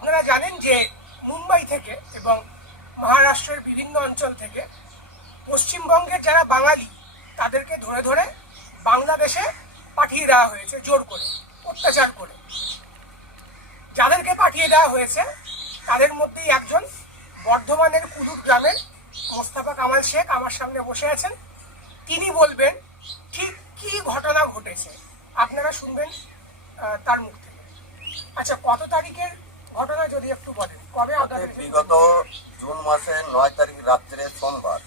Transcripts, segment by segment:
আপনারা জানেন যে মুম্বাই থেকে এবং মহারাষ্ট্রের বিভিন্ন অঞ্চল থেকে পশ্চিমবঙ্গের যারা বাঙালি, তাদেরকে ধরে ধরে বাংলাদেশে পাঠিয়ে দেওয়া হয়েছে জোর করে, অত্যাচার করে। যাদেরকে পাঠিয়ে দেওয়া হয়েছে, তাদের মধ্যেই একজন বর্ধমানের কুলুর গ্রামের মোস্তাফা কামাল শেখ আমার সামনে বসে আছেন। তিনি বলবেন, ঠিক কি ঘটনা ঘটেছে? আপনারা শুনবেন তার মুখ থেকে। আচ্ছা কত তারিখের বিগত জুন মাসের নয় তারিখ রাত্রে সোমবার।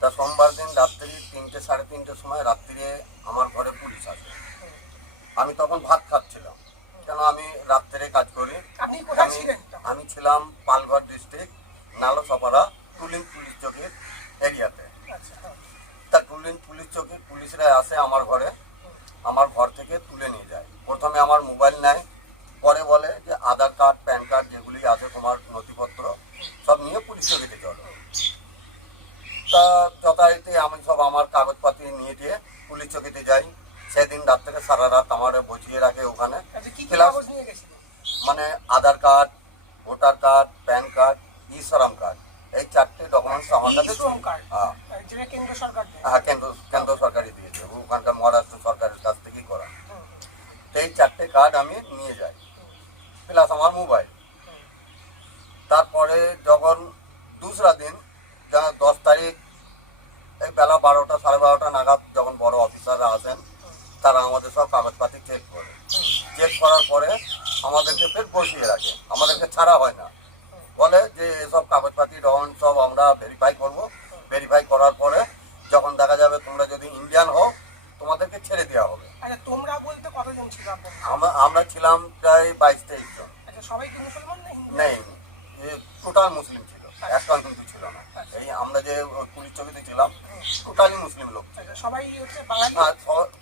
তা সোমবার দিন রাত্রি তিনটে সাড়ে তিনটের সময় রাত্রিরে আমার ঘরে পুলিশ আসে। আমি তখন ভাত খাচ্ছিলাম। কেন আমি রাত্রে কাজ করি? আমি ছিলাম পালঘর ডিস্ট্রিক্ট নালসপাড়া টুলিং পুলিশ চৌকির এরিয়াতে। আচ্ছা। তা টুলিং পুলিশ চৌকির পুলিশরা আসে আমার ঘরে। আমার ঘর থেকে তুলে নিয়ে যায়। প্রথমে আমার মোবাইল নেয়। পরে বলে যে আধার কার্ড প্যান কার্ড যেগুলি আছে তোমার নথিপত্র সব নিয়ে পুলিশ চৌকিতে চলো। তা যথারীতি আমি সব আমার কাগজপাতি নিয়ে দিয়ে পুলিশ চৌকিতে যাই। সেদিন রাত্রে সারা রাত আমার বসিয়ে রাখে ওখানে। আচ্ছা মানে Aadhaar card voter card PAN card e Shram card. এই চারটে ডকুমেন্টস আমার কাছে হ্যাঁ। কেন্দ্র সরকার দেয়। হ্যাঁ কেন্দ্র কেন্দ্র সরকারই দিয়েছে। ওখানকার মহারাষ্ট্র সরকারের কাছ থেকেই করা। এই চারটে কার্ড আমি নিয়ে যাই প্লাস আমার মোবাইল। তারপরে যখন দুসরা দিন দশ তারিখ এই বেলা বারোটা সাড়ে বারোটা নাগাদ যখন বড় অফিসাররা আসেন তারা আমাদের সব কাগজপাতি চেক করে। চেক করার পরে আমাদেরকে ফের বসিয়ে রাখে। আমাদেরকে ছাড়া হয় না। বলে যে এসব কাগজপাতি ডকুমেন্ট সব আমরা ভেরিফাই করব। ভেরিফাই করার পরে যখন দেখা যাবে তোমরা যদি ইন্ডিয়ান হও তোমাদেরকে ছেড়ে দেওয়া হবে। আচ্ছা তোমরা বলতে কতজন ছিল আপনার? আমরা ছিলাম প্রায় বাইশ তেইশ জন। সবাই কি মুসলমান না হিন্দু? নেই। টোটাল মুসলিম ছিল। একটা হিন্দু ছিল না। এই আমরা যে পুলিশ চৌকিতে ছিলাম টোটালি মুসলিম লোক আচ্ছা সবাই হচ্ছে বাঙালি?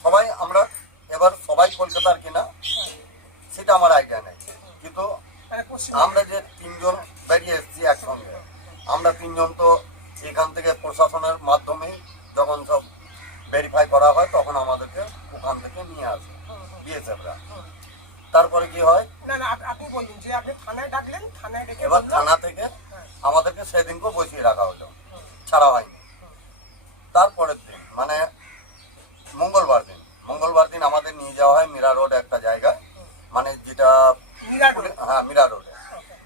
সবাই আমরা এবার সবাই কলকাতার কিনা সেটা আমার আইডিয়া নেই। কিন্তু মানে আমরা যে তিনজন বেরিয়ে এসেছি একসঙ্গে আমরা তিনজন তো এখান থেকে প্রশাসনের মাধ্যমে যখন সব ভেরিফাই করা হয় তখন আমাদেরকে ওখান থেকে নিয়ে আসে বিএসএফরা তারপরে কি হয়? না না আপনি বলুন যে আপনি থানায় ডাকলেন থানায় ডেকে এবার থানা থেকে আমাদেরকে সেদিনকে বসিয়ে রাখা হলো। ছাড়া হয়নি। তারপরের দিন মানে মঙ্গলবার দিন মঙ্গলবার দিন আমাদের নিয়ে যাওয়া হয় মীরা রোড একটা জায়গায়। মানে যেটা হ্যাঁ মীরা রোডে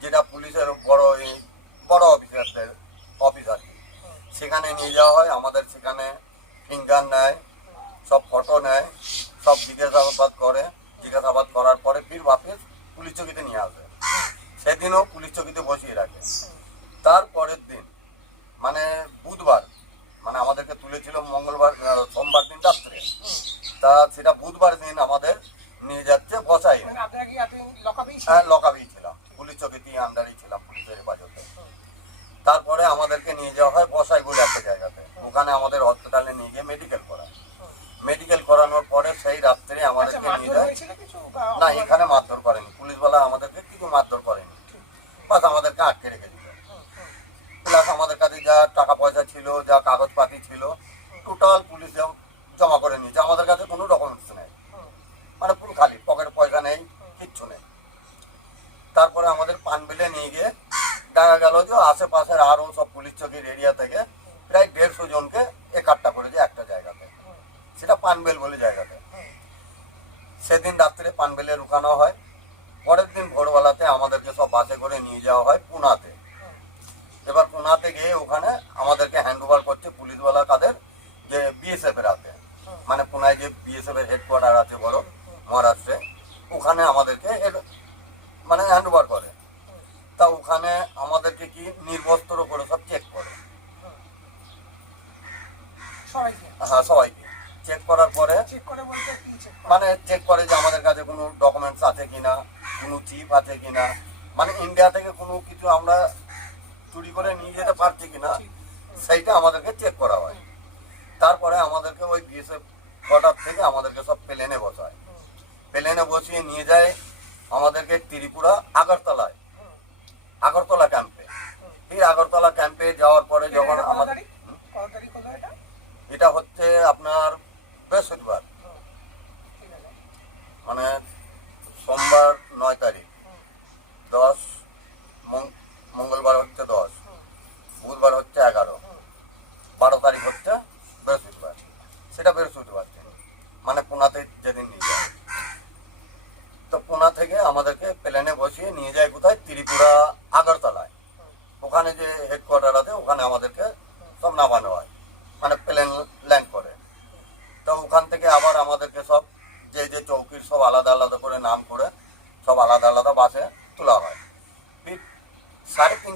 যেটা পুলিশের বড় বড় অফিসারদের অফিস আর কি। সেখানে নিয়ে যাওয়া হয় আমাদের সেখানে ফিঙ্গার নেয় সব ফটো নেয় সব জিজ্ঞাসাবাদ করে। জিজ্ঞাসাবাদ করার পরে বীর বাপিস পুলিশ চকিতে নিয়ে আসে। সেদিনও পুলিশ চকিতে বসিয়ে রাখে তারপরের দিন মানে বুধবার মানে আমাদেরকে তুলেছিল মঙ্গলবার আহ, সোমবার দিন রাত্রে তা সেটা বুধবার দিন আমাদের নিয়ে যাচ্ছে বসাই মানে আপনারা কি এতদিন লকাবেই হ্যাঁ ছিলেন লকাবেই ছিলাম পুলিশ চৌকিতে আন্ডারেই ছিলাম পুলিশের হেফাজতে তারপরে আমাদেরকে নিয়ে যাওয়া হয় বসাই বলে একটা জায়গাতে ওখানে আমাদের হসপিটালে নিয়ে গিয়ে মেডিকেল করায় মেডিকেল করানোর পরে সেই রাত্রে আচ্ছা আমাদেরকে নিয়ে মারধর যায় হয়েছিল কিছু বা না এখানে মারধর করেনি পুলিশওয়ালা আমাদেরকে কিছু মারধর করেনি বাস আমাদেরকে আটকে রেখে দিল প্লাস আমাদের কাছে যা টাকা পয়সা ছিল যা কাগজপাতি ছিল টোটাল পুলিশ জম- জমা করে নিয়েছে আমাদের কাছে কোনো ডকুমেন্টস নেই মানে পুরো খালি পকেটে পয়সা নেই কিচ্ছু নেই তারপরে আমাদের পানবিলে নিয়ে গিয়ে গেল যে আশেপাশের আরও সব পুলিশ চৌকির এরিয়া থেকে প্রায় দেড়শো জনকে একাট্টা করেছে একটা জায়গাতে। সেটা পানবেল বলে জায়গাতে। সেদিন রাত্রে পানবেলে রুকানো হয়। পরের দিন ভোরবেলাতে আমাদেরকে সব বাসে করে নিয়ে যাওয়া হয় পুনাতে। এবার পুনাতে গিয়ে ওখানে আমাদেরকে হ্যান্ড ওভার করছে পুলিশওয়ালা কাদের যে বিএসএফ এর হাতে। মানে পুনায় যে বিএসএফ এর হেডকোয়ার্টার আছে বড় মহারাষ্ট্রে ওখানে আমাদেরকে এর- মানে হ্যান্ড ওভার করে তা ওখানে আমাদেরকে কি নির্বস্ত্র করে সব চেক করে? হ্যাঁ সবাইকে। চেক করার পরে মানে চেক করে যে আমাদের কাছে কোনো ডকুমেন্টস আছে কিনা কোনো চিপ আছে কিনা। মানে ইন্ডিয়া থেকে কোনো কিছু আমরা চুরি করে নিয়ে যেতে পারছি কিনা সেইটা আমাদেরকে চেক করা হয়। তারপরে আমাদেরকে ওই বিএসএফ কোয়ার্টার থেকে আমাদেরকে সব প্লেনে বসায়। প্লেনে বসিয়ে নিয়ে যায় আমাদেরকে ত্রিপুরা আগরতলায় আগরতলা ক্যাম্পে এই আগরতলা ক্যাম্পে যাওয়ার পরে যখন আমাদের এটা হচ্ছে আপনার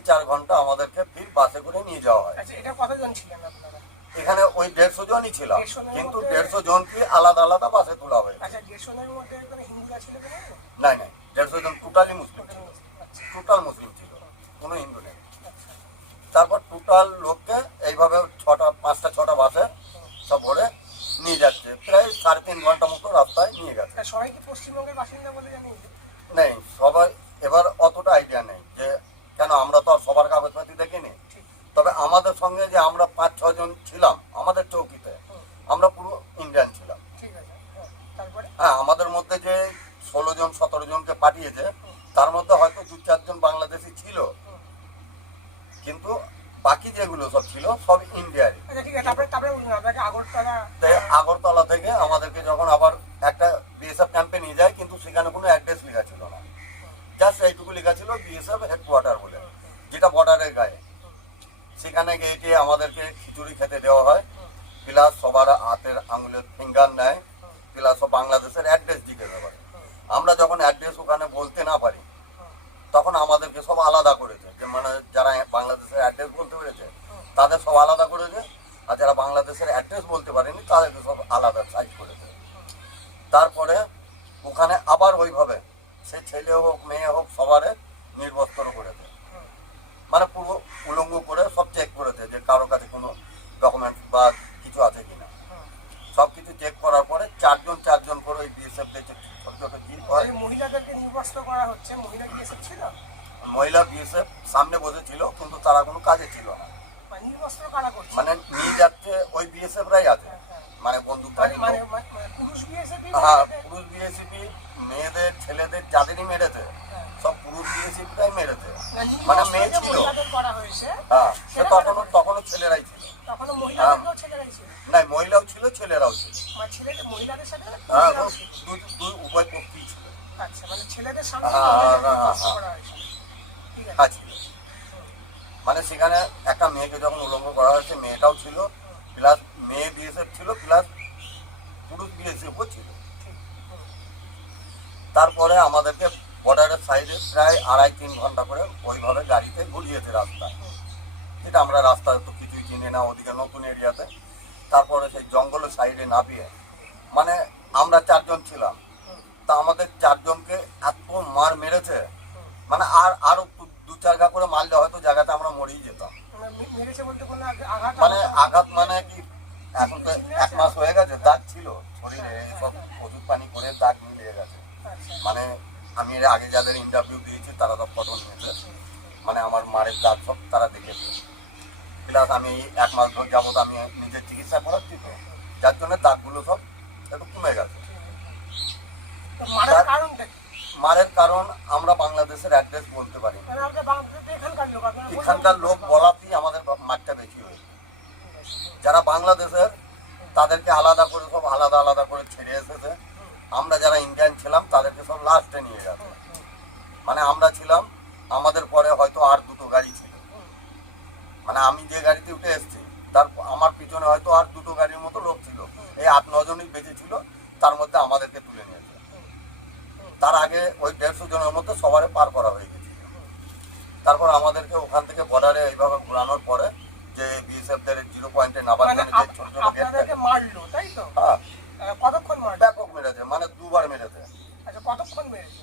চার ঘণ্টা আমাদেরকে ফির বাসে করে নিয়ে যাওয়া হয়। আচ্ছা এখানে ওই দেড়শো জনই ছিল। কিন্তু দেড়শো জনকে আলাদা আলাদা বাসে তোলা হয়েছে। আচ্ছা নাই নাই দেড়শো জন টোটালি মুসলিম ছিল। আচ্ছা। টোটাল মুসলিম ছিল কোনো হিন্দু নেই। তারপর টোটাল লোককে এইভাবে ছটা পাঁচটা ছটা বাসে সব ভরে নিয়ে যাচ্ছে। প্রায় সাড়ে তিন ঘণ্টা মতো রাস্তায় নিয়ে গেছে। সবাই কি পশ্চিমবঙ্গের বাসিন্দা বলে জানি নেই সবাই এবার অতটা আইডিয়া নেই যে কেন আমরা তো আর সবার কাগজপাতি দেখিনি ঠিক তবে আমাদের সঙ্গে যে আমরা পাঁচ ছজন ছিলাম আমাদের চৌকিতে। আমরা পুরো ইন্ডিয়ান ছিলাম। হ্যাঁ হ্যাঁ আমাদের মধ্যে যে ষোলো জন সতেরো জনকে পাঠিয়েছে তার মধ্যে হয়তো দু চারজন বাংলাদেশি ছিল। কিন্তু বাকি যেগুলো সব ছিল সব ইন্ডিয়ারই আচ্ছা আগরতলা থেকে আমাদেরকে যখন আবার একটা বিএসএফ ক্যাম্পে নিয়ে যায় কিন্তু সেখানে কোনো অ্যাড্রেস লেখা ছিল না। জাস্ট এইটুকু লেখা ছিল বিএসএফ হেডকোয়ার্টার বলে যেটা বর্ডারের সেখানে গিয়ে আমাদেরকে খিচুড়ি খেতে দেওয়া হয়। প্লাস সবার হাতের আঙুলের ফিঙ্গার নেয়। প্লাস বাংলাদেশের অ্যাড্রেস দিতে দেওয়া আমরা যখন অ্যাড্রেস ওখানে বলতে না পারি, তখন আমাদেরকে সব আলাদা করেছে যে মানে যারা বাংলাদেশের অ্যাড্রেস বলতে পেরেছে, তাদের সব আলাদা করেছে আর যারা বাংলাদেশের অ্যাড্রেস বলতে পারেনি, তাদেরকে সব আলাদা সাইজ করেছে তারপরে ওখানে আবার ওইভাবে সে ছেলে হোক, মেয়ে হোক, সবারে নির্বস্ত্র করেছে মানে পুরো উলঙ্গ করে সব চেক করেছে যে কারও কাছে কোনো ডকুমেন্ট বা কিছু আছে কিনা। সব কিছু চেক করার পরে চারজন চারজন করে ওই বিএসএফ ছোট ছোট হয়। এই মহিলাদেরকে নির্বাচিত করা হচ্ছে? মহিলা বিএসএফ ছিল? মহিলা বিএসএফ সামনে বসেছিল কিন্তু তারা কোনো কাজে ছিল না মানে নির্বস্ত্র কারা করছে মানে নিয়ে যাচ্ছে ওই বিএসএফ রাই আছে মানে বন্দুকধারী মানে লোক। মানে- মানে পুরুষ বিএসএফ হ্যাঁ পুরুষ বিএসএফি মেয়েদের ছেলেদের যাদেরই মেরেছে সব পুরুষ বিএসএফটাই মেরেছে মানে মেয়ে ছিল মহিলাদের করা হয়েছে হ্যাঁ সে তখনও তখনও ছেলেরাই ছিল তখনও মহিলাদেরকেও ছেলেরাই ছিল নাই মহিলাও ছিল ছেলেরাও ছিল মানে ছেলেদের মহিলাদের সাথে হ্যাঁ মহিলাও ও ছিল। দুই দুই উভয় পক্ষই ছিল আচ্ছা মানে ছেলেদের সামনে হ্যাঁ, মহিলাদের হ্যাঁ, নির্বস্ত্র হ্যাঁ। করা হয়েছে ঠিক আছে হ্যাঁ ছিল মানে সেখানে একটা মেয়েকে যখন উলঙ্গ করা হয়েছে মেয়েটাও ছিল প্লাস মেয়ে বিএসএফ ছিল প্লাস পুরুষ বিএসএফও ছিল ঠিক হুম। তারপরে আমাদেরকে বর্ডারের সাইডে প্রায় আড়াই তিন ঘণ্টা করে ওইভাবে গাড়িতে ঘুরিয়েছে রাস্তা। যেটা আমরা রাস্তা তো কিছুই চিনি না ওদিকে নতুন এরিয়াতে তারপরে সেই জঙ্গলের সাইডে নামিয়ে মানে আমরা চারজন ছিলাম। তা আমাদের চারজনকে এত মার মেরেছে মানে আর আরও দু- চার গা করে মারলে হয়তো জায়গাতে আমরা মরেই যেতাম। মানে মানে আঘাত মানে কি? এখন তো এক মাস হয়ে গেছে দাগ ছিল শরীরে সব ওষুধ পানি করে দাগ মিলিয়ে গেছে আচ্ছা মানে আমি এর আগে যাদের ইন্টারভিউ দিয়েছি তারা সব ফটো নিয়েছে। মানে আমার মারের দাগ সব তারা দেখেছে। প্লাস আমি এক মাস ধরে যাবত আমি নিজের চিকিৎসা করাচ্ছি তো যার জন্য দাগগুলো সব একটু কমে গেছে। তো মারার কারণ আমরা বাংলাদেশের অ্যাড্রেস বলতে পারি তো এখানকার লোক বলাতেই আমাদের মারটা বেশি হয়েছে যারা বাংলাদেশের তাদেরকে আলাদা করে সব আলাদা আলাদা করে ছেড়ে এসেছে। আমরা যারা ইন্ডিয়ান ছিলাম লাস্টে নিয়ে গেছে। মানে আমরা ছিলাম আমাদের পরে হয়তো আর দুটো গাড়ি ছিল। মানে আমি যে গাড়িতে উঠে এসেছি তার আমার পিছনে হয়তো আর দুটো গাড়ির মতো লোক ছিল। এই আট নজনই বেঁচে ছিল তার মধ্যে আমাদেরকে তুলে নিয়েছে তার আগে ওই দেড়শো জনের মধ্যে সবারে পার করা হয়ে গেছিল তারপর আমাদেরকে ওখান থেকে বর্ডারে এইভাবে ঘোরানোর পরে যে বিএসএফ দের জিরো পয়েন্টে জন্য ছোট ছোট গেট আপনাদেরকে মারলো তাই তো হ্যাঁ আহ, কতক্ষণ মারলো ব্যাপক মেরেছে মানে দুবার মেরেছে আচ্ছা কতক্ষণ মেরেছে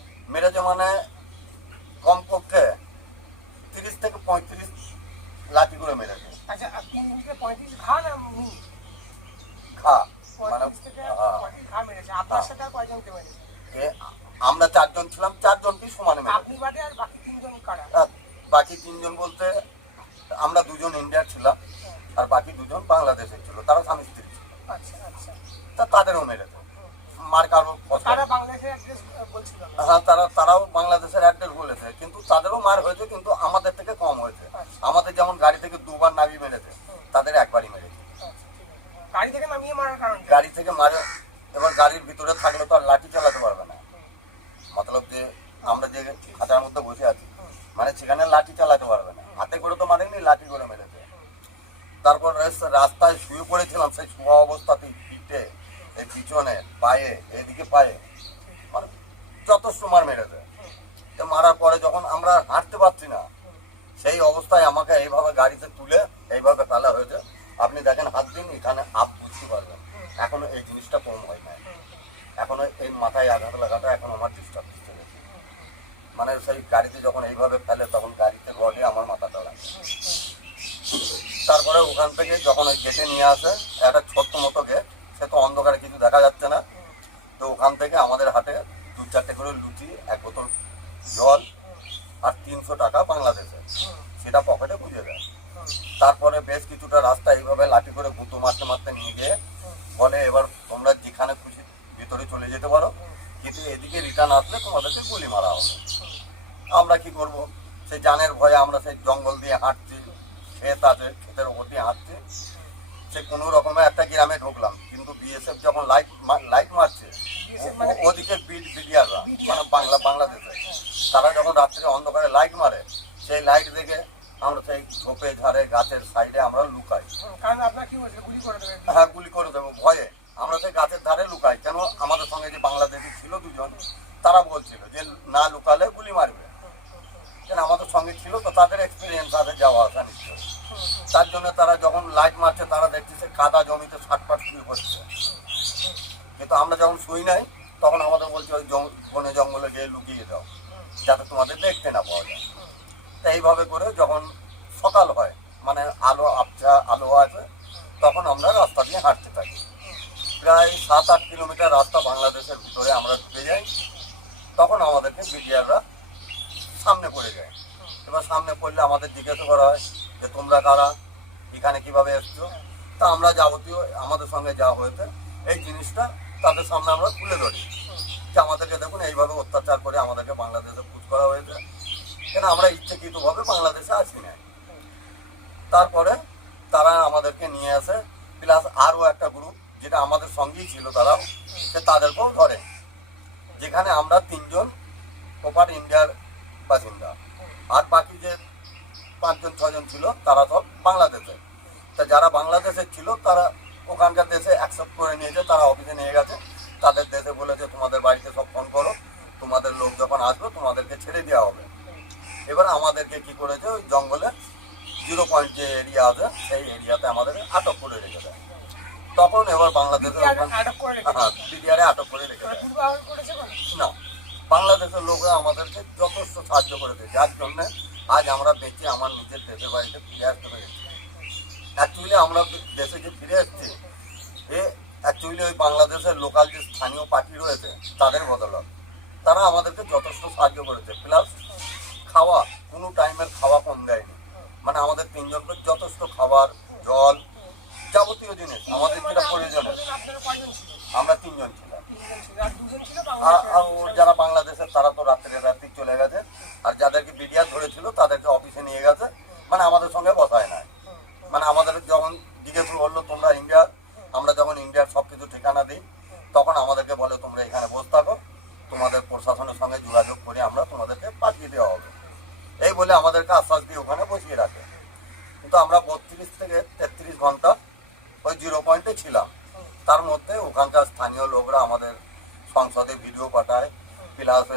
মেরেছে মানে কমপক্ষে তিরিশ থেকে পঁয়ত্রিশ লাঠি করে মেরেছে আচ্ছা পঁয়ত্রিশ ঘা না মানে ঘা। মেরেছে। আমরা চারজন ছিলাম চারজনকেই সমানে তিনজন বাকি তিনজন বলতে আমরা দুজন ইন্ডিয়ার ছিলাম আর বাকি দুজন বাংলাদেশের ছিল। তারা স্বামী স্ত্রী ছিল। আচ্ছা আচ্ছা। তা তাদেরও মেরেছে মার কারও কষ্ট তারা বাংলাদেশের অ্যাড্রেস বলছিল না হ্যাঁ তারা তারাও বাংলাদেশের অ্যাড্রেস বলেছে কিন্তু তাদেরও মার হয়েছে কিন্তু আমাদের থেকে কম হয়েছে। আমাদের যেমন গাড়ি থেকে দুবার নামিয়ে মেরেছে তাদের একবারই মেরেছে। গাড়ি থেকে নামিয়ে মারার কারণ গাড়ি থেকে মারে এবার গাড়ির ভিতরে থাকলে তো আর লাঠি চালাতে পারবে না। মতলব যে আমরা যে খাঁচার মধ্যে বসে আছি মানে সেখানে লাঠি চালাতে পারবে না। হাতে করে তো মারেনি লাঠি করে মেরেছে। তারপর রাস্তায় শুয়ে পড়েছিলাম সেই শোয়া অবস্থাতেই পিঠে এই পিছনে পায়ে এদিকে পায়ে মানে যথেষ্ট মার মেরেছে তো মারার পরে যখন আমরা হাঁটতে পারছি না সেই অবস্থায় আমাকে এইভাবে গাড়িতে তুলে এইভাবে ফেলা হয়েছে আপনি দিন এখানে আপ বুঝতে পারবেন এখনও এই জিনিসটা কম হয় না এখনও এই মাথায় আঘাত লাগাটা এখন আমার ডিস্টার্ব গেছে মানে সেই গাড়িতে যখন এইভাবে ফেলে, তখন গাড়িতে রডে আমার মাথাটা লাগে। তারপরে ওখান থেকে যখন ওই গেটে নিয়ে আসে, একটা ছোট্ট মতো গেট সে তো অন্ধকারে কিছু দেখা যাচ্ছে না। তো ওখান থেকে আমাদের হাটে দু চারটে করে লুচি, এক বোতল জল আর তিনশো টাকা বাংলাদেশে। সেটা পকেটে বুঝে দেয়। তারপরে বেশ কিছুটা রাস্তা এইভাবে লাঠি করে গুঁতো মারতে মারতে নিয়ে গিয়ে বলে এবার তোমরা যেখানে খুশি ভিতরে চলে যেতে পারো কিন্তু এদিকে রিটার্ন আসলে তোমাদেরকে গুলি মারা হবে আমরা কি করব সেই জানের ভয়ে আমরা সেই জঙ্গল দিয়ে হাঁটছি ক্ষেত আছে ক্ষেতের ওপর দিয়ে হাঁটছি সে কোনো রকমে একটা গ্রামে ঢুকলাম কিন্তু বিএসএফ যখন লাইট লাইট মারছে BSF ও- মানে ও- ওদিকে বিডিআররা মানে বাংলা বাংলাদেশে তারা যখন রাত্রে অন্ধকারে লাইট মারে সেই লাইট দেখে আমরা সেই ঝোপে ঝাড়ে গাছের সাইডে আমরা লুকাই হুম, কারণ আপনার কি বলছে গুলি করে দেবে হ্যাঁ গুলি করে দেবো ভয়ে আমরা সেই গাছের ধারে লুকাই কেন আমাদের সঙ্গে যে বাংলাদেশি ছিল দুজন তারা বলছিল যে না লুকালে গুলি মারবে কেন আমাদের সঙ্গে ছিল তো তাদের এক্সপিরিয়েন্স আছে যাওয়া আসা নিশ্চয় তার জন্য তারা যখন লাইট মারছে তারা দেখছে সে কাদা জমিতে ষাটপাট শুরু করছে কিন্তু আমরা যখন শুই নাই তখন আমাদের বলছে ওই জং- বনে জঙ্গলে গিয়ে লুকিয়ে দাও যাতে তোমাদের দেখতে না পাওয়া যায় তা এইভাবে করে যখন সকাল হয় মানে আলো আবছা আলো আছে তখন আমরা রাস্তা দিয়ে হাঁটতে থাকি প্রায় সাত আট কিলোমিটার রাস্তা বাংলাদেশের ভিতরে আমরা ঢুকে যাই তখন সামনে পড়ে যায় এবার সামনে পড়লে আমাদের জিজ্ঞাসা করা হয় যে তোমরা কারা? এখানে কীভাবে এসছো? তা আমরা যাবতীয় আমাদের সঙ্গে যা হয়েছে, এই জিনিসটা তাদের সামনে আমরা তুলে ধরি। যে আমাদেরকে দেখুন, এইভাবে অত্যাচার করে আমাদেরকে বাংলাদেশে পুজ করা হয়েছে। কেন আমরা ইচ্ছাকৃতভাবে বাংলাদেশে আসি না তারপরে তারা আমাদেরকে নিয়ে আসে। প্লাস আরও একটা গ্রুপ যেটা আমাদের সঙ্গেই ছিল তারাও, সে তাদেরকেও ধরে। যেখানে আমরা তিনজন প্রপার ইন্ডিয়ার বাসিন্দা। আর বাকি যে পাঁচজন ছজন ছিল তারা সব বাংলাদেশে। তা যারা বাংলাদেশের ছিল তারা ওখানকার দেশে অ্যাকসেপ্ট করে নিয়েছে তারা অফিসে নিয়ে গেছে। তাদের দেশে বলেছে তোমাদের বাড়িতে সব ফোন করো। তোমাদের লোক যখন আসবে তোমাদেরকে ছেড়ে দেওয়া হবে। এবার আমাদেরকে কি করেছে? ওই জঙ্গলে জিরো পয়েন্ট যে এরিয়া আছে সেই এরিয়াতে আমাদের আটক করে রেখে দেয়। তখন এবার বাংলাদেশের আটক করে হ্যাঁ বিডিআরে আটক করে রেখে দেয়? না। বাংলাদেশের লোকরা আমাদেরকে যথেষ্ট সাহায্য করেছে যার জন্য আজ আমরা বেঁচে আমার নিজের দেশের বাড়িতে ফিরে আসতে পেরেছি। অ্যাকচুয়ালি আমরা দেশে যে ফিরে এসেছি, এ অ্যাকচুয়ালি ওই বাংলাদেশের লোকাল যে স্থানীয় পার্টি রয়েছে, তাদের বদলত। তারা আমাদেরকে যথেষ্ট সাহায্য করেছে। প্লাস খাওয়া, কোনো টাইমের খাওয়া কম দেয়নি। মানে আমাদের তিনজনকে যথেষ্ট খাবার, জল, যাবতীয় জিনিস, আমাদের যেটা ছিল আমরা তিনজন ছিল যারা বাংলাদেশের তারা তো রাত্রে রাত্রি চলে গেছে। আর যাদেরকে বিডিআর ধরেছিল, তাদেরকে অফিসে নিয়ে গেছে। মানে আমাদের সঙ্গে বসায় নাই। মানে আমাদের যখন জিজ্ঞেস করল, তোমরা ইন্ডিয়ার আমরা যখন ইন্ডিয়ার সব কিছু ঠিকানা দিই, তখন আমাদেরকে বলে, তোমরা এখানে বসে থাকো। তোমাদের প্রশাসনের সঙ্গে যোগাযোগ করে আমরা তোমাদেরকে পাঠিয়ে দেওয়া হবে। এই বলে আমাদেরকে আশ্বাস দিয়ে ওখানে বসিয়ে রাখে। কিন্তু আমরা বত্রিশ থেকে তেত্রিশ ঘণ্টা ওই জিরো পয়েন্টে ছিলাম। তার মধ্যে ওখানকার স্থানীয় লোকরা আমাদের সংসদে ভিডিও পাঠায় প্লাস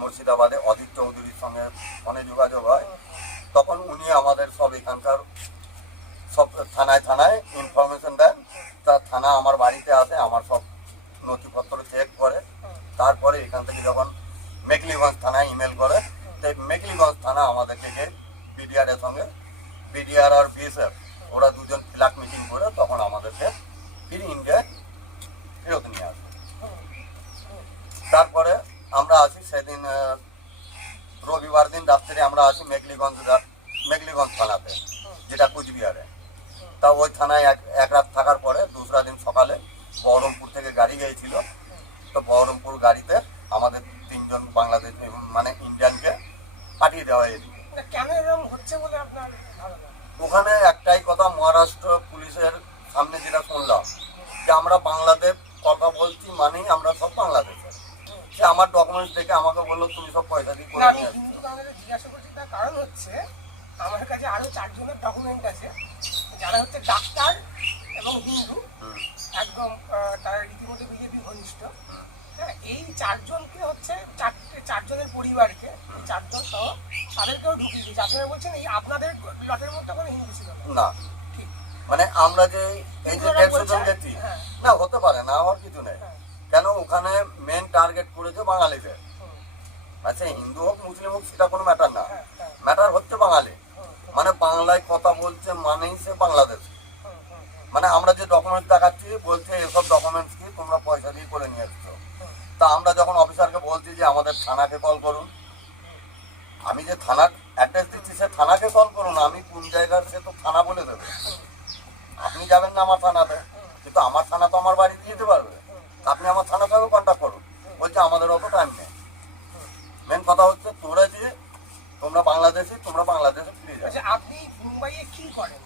মুর্শিদাবাদে অজিত চৌধুরীর সঙ্গে ফোনে যোগাযোগ হয়। তখন উনি আমাদের সব এখানকার সব থানায় থানায় ইনফরমেশন দেন। তা থানা আমার বাড়িতে আসে, আমার সব নথিপত্র চেক করে। তারপরে এখান থেকে যখন মেকলিগঞ্জ থানায় ইমেল করে সেই মেকলিগঞ্জ থানা আমাদেরকে যে বিডিআর এর সঙ্গে বিডিআর আর বিএসএফ ওরা দুজন ফ্ল্যাট মিটিং করে, তখন আমাদেরকে ফিরে ইন্ডিয়ায় ফেরত নিয়ে আসব। তারপরে আমরা আসি সেদিন রবিবার দিন রাত্রে আমরা আসি মেঘলিগঞ্জ মেঘলিগঞ্জ থানাতে, যেটা কুচবিহারে। তা ওই থানায় এক এক রাত থাকার পরে দোসরা দিন সকালে বহরমপুর থেকে গাড়ি গিয়েছিল তো বহরমপুর গাড়িতে আমাদের তিনজন বাংলাদেশ মানে ইন্ডিয়ানকে পাঠিয়ে দেওয়া হয়েছিল না, কেন এরকম হচ্ছে বলে আপনার ধারণা ওখানে একটাই কথা মহারাষ্ট্র পুলিশের সামনে যেটা শুনলাম যে আমরা বাংলাদেশ কথা বলছি মানেই আমরা সব বাংলাদেশের সে আমার ডকুমেন্টস দেখে আমাকে বলল তুমি সব পয়সা দিয়ে করে না আমি বাংলাদেশ জিজ্ঞাসা করছি তার কারণ হচ্ছে আমার কাছে আরও চারজনের ডকুমেন্ট আছে। যারা হচ্ছে ডাক্তার এবং হিন্দু একদম তারা রীতিমতো বিজেপি ঘনিষ্ঠ। হ্যাঁ এই চারজনকে হচ্ছে চারটে চারজনের পরিবারকে এই চারজন সহ তাদেরকেও ঢুকিয়ে দিয়েছে। আপনারা বলছেন এই আপনাদের লটের মধ্যে কোনো হিন্দু ছিল না। ঠিক। মানে আমরা যে এই যে বলছে- হ্যাঁ। না হতে পারে না হওয়ার কিছু নেই। হ্যাঁ। কেন ওখানে মেন টার্গেট করেছে বাঙালিদের? আচ্ছা হিন্দু হোক, মুসলিম হোক, সেটা কোনো ম্যাটার না। ম্যাটার হচ্ছে বাঙালি। মানে বাংলায় কথা বলছে মানেই সে বাংলাদেশ। মানে আমরা যে ডকুমেন্ট দেখাচ্ছি, বলছে এসব ডকুমেন্টস কি তোমরা পয়সা দিয়ে করে নিয়ে এসছো। তা আমরা যখন অফিসারকে বলছি যে আমাদের থানাকে কল করুন, আমি যে থানার অ্যাড্রেস দিচ্ছি, সে থানাকে কল করুন, আমি কোন জায়গার, সে তো থানা বলে দেবে। আপনি যাবেন না আমার থানাতে, কিন্তু আমার থানা তো আমার বাড়ি দিতে পারবে। আপনি আমার থানাকেও কন্ট্যাক্ট করুন। বলছে আমাদের অত টাইম নেই মেন কথা হচ্ছে তোমরা যে তোমরা বাংলাদেশে তোমরা বাংলাদেশে ফিরে যাবে আচ্ছা আপনি মুম্বাইয়ে কি করেন?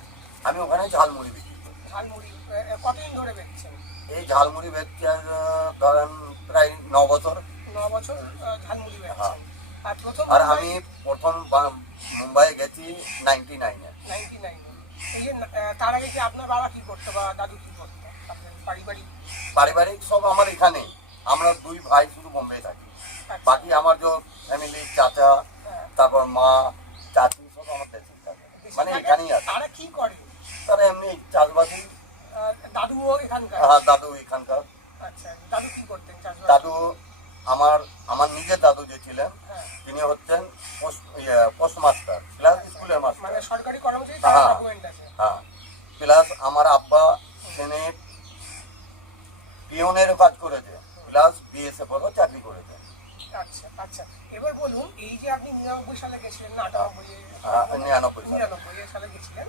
আমি ওখানে ঝালমুড়ি বিক্রি করি। ঝালমুড়ি কতদিন ধরে বেচছেন? এই ঝালমুড়ি আহ, ধরেন প্রায় ন বছর। ন বছর ঝালমুড়ি হ্যাঁ। বেচছেন। আর আমি প্রথম বা- মুম্বাই গেছি নাইনটি নাইনে নাইনটি নাইনে এই যে তার আগে কি আপনার বাবা কি করতো বা দাদু কি করতো? পারিবারিক পারিবারিক সব আমার এখানে। আমরা দুই ভাই শুধু বোম্বে থাকি। আচ্ছা, বাকি আমার যে ফ্যামিলি চাচা হ্যাঁ। তারপর মা মানে এখানেই আছে। তারা কি করে? তারা এমনি চাষবাসী আহ, দাদুও এখানকার? হ্যাঁ, দাদু এখানকার। আচ্ছা দাদু কি করতেন চাষবাস? দাদু আমার আমার নিজের দাদু যে ছিলেন হ্যাঁ। তিনি হচ্ছেন পোস্ট মাস্টার প্লাস স্কুলের মাস্টার। মানে সরকারি কর্মচারী হ্যাঁ। হ্যাঁ। প্লাস আমার আব্বা সেনেট পিওনেরও কাজ করেছে প্লাস বিএসএফ চাকরি করেছে। আচ্ছা আচ্ছা। এবার বলুন এই যে আপনি নিরানব্বই সালে গেছিলেন না আটানব্বই হ্যাঁ, নিরানব্বই সালে। নিরানব্বই সালে গেছিলেন।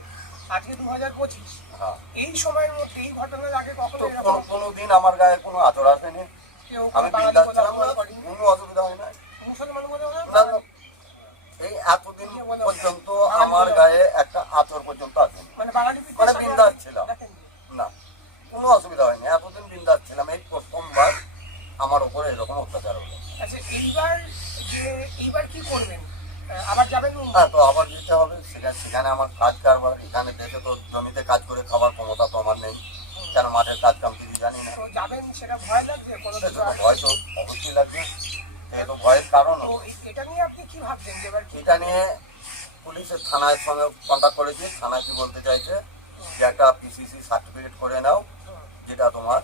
আজকে দু হাজার পঁচিশ। হ্যাঁ। এই সময়ের মধ্যে এই ঘটনার আগে কখনো কোনো কোনোদিন আমার গায়ে কোনো আচর আসেনি। আমি কোনো অসুবিধা হয় না মুসলমান বলে এই এতদিন পর্যন্ত আমার গায়ে একটা আচর পর্যন্ত আসেনি। মানে বাঙালি মানে বিন্দাস ছিলাম। না কোনো অসুবিধা হয়নি। এতদিন বিন্দাস ছিলাম। এই প্রথমবার আমার উপরে এরকম অত্যাচার এইবার যে এইবার কি করবেন? আবার যাবেন মুম্বাই হ্যাঁ তো আবার যেতে হবে। সেখানে সেখানে আমার কাজ কারবার এখানে দেশে তো জমিতে কাজ করে খাবার ক্ষমতা তো আমার নেই। কেন মাঠের কাজ কাম কিছু জানি না। তো যাবেন সেটা ভয় লাগছে কোনো সে কিছু ভয় তো অবশ্যই লাগবে। তো ভয়ের কারণ এটা নিয়ে আপনি কি ভাবছেন এবার এটা নিয়ে পুলিশের থানার সঙ্গে কন্ট্যাক্ট করেছি। থানা কি বলতে চাইছে? যে একটা পিসিসি সার্টিফিকেট করে নাও যেটা তোমার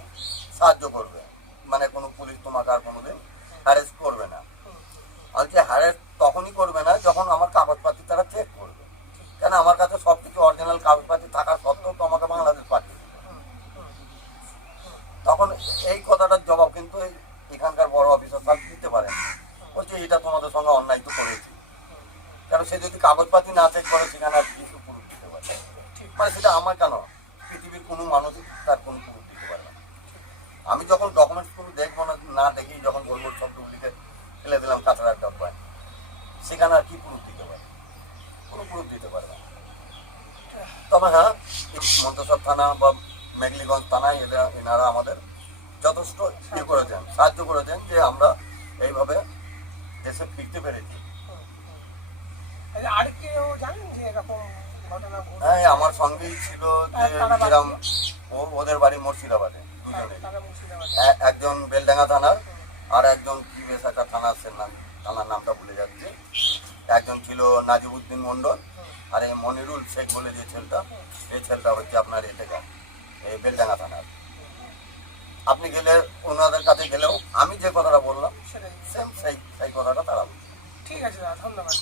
সাহায্য করবে মানে কোনো পুলিশ তোমাকে আর কোনোদিন হ্যারেস্ট করবে না হুম, বলছে হ্যারেস্ট তখনই করবে না যখন আমার কাগজপাতি তারা চেক করবে কেন আমার কাছে সব কিছু অরিজিনাল কাগজপাতি থাকা সত্ত্বেও তো আমাকে বাংলাদেশ পাঠিয়ে তখন এই কথাটার জবাব কিন্তু এখানকার বড় অফিসার সাহেব দিতে পারে বলছে, এটা তোমাদের সঙ্গে অন্যায় তো করেছি। কারণ সে যদি কাগজপাতি না চেক করে, সেখানে আর কিছু প্রুফ দিতে পারে ঠিক মানে সেটা আমার কেন পৃথিবীর কোনো মানুষই তার কোনো প্রুফ দিতে পারে না আমি যখন ডকুমেন্টস কোনো দেখব না না দেখেই যখন বলব সব ডুপ্লিকেট ফেলে দিলাম কাঁচড়ার ডব্বায় সেখানে আর কি প্রুফ দিতে পারে কোনো প্রুফ দিতে পারে না তবে হ্যাঁ এই মন্তেশ্বর থানা বা মেঘলিগঞ্জ থানায় এটা এনারা আমাদের ইয়ে করেছেন সাহায্য করেছেন যে আমরা এইভাবে দেশে ফিরতে পেরেছি। আচ্ছা? হ্যাঁ আমার সঙ্গেই ছিল যে তারা ও ওদের বাড়ি মুর্শিদাবাদে দুজনে একজন বেলডাঙ্গা থানার আর একজন কি বেশ একটা থানা আছে নাম থানার নামটা ভুলে যাচ্ছে। একজন ছিল নাজিবুদ্দিন মন্ডল আর এই মনিরুল শেখ বলে যে ছেলেটা এই ছেলেটা হচ্ছে আপনার এ থেকে এই বেলডাঙ্গা থানার। আপনি গেলে ওনাদের কাছে গেলেও আমি যে কথাটা বললাম সেম সেই সেই কথাটা তারা ঠিক আছে দাদা ধন্যবাদ।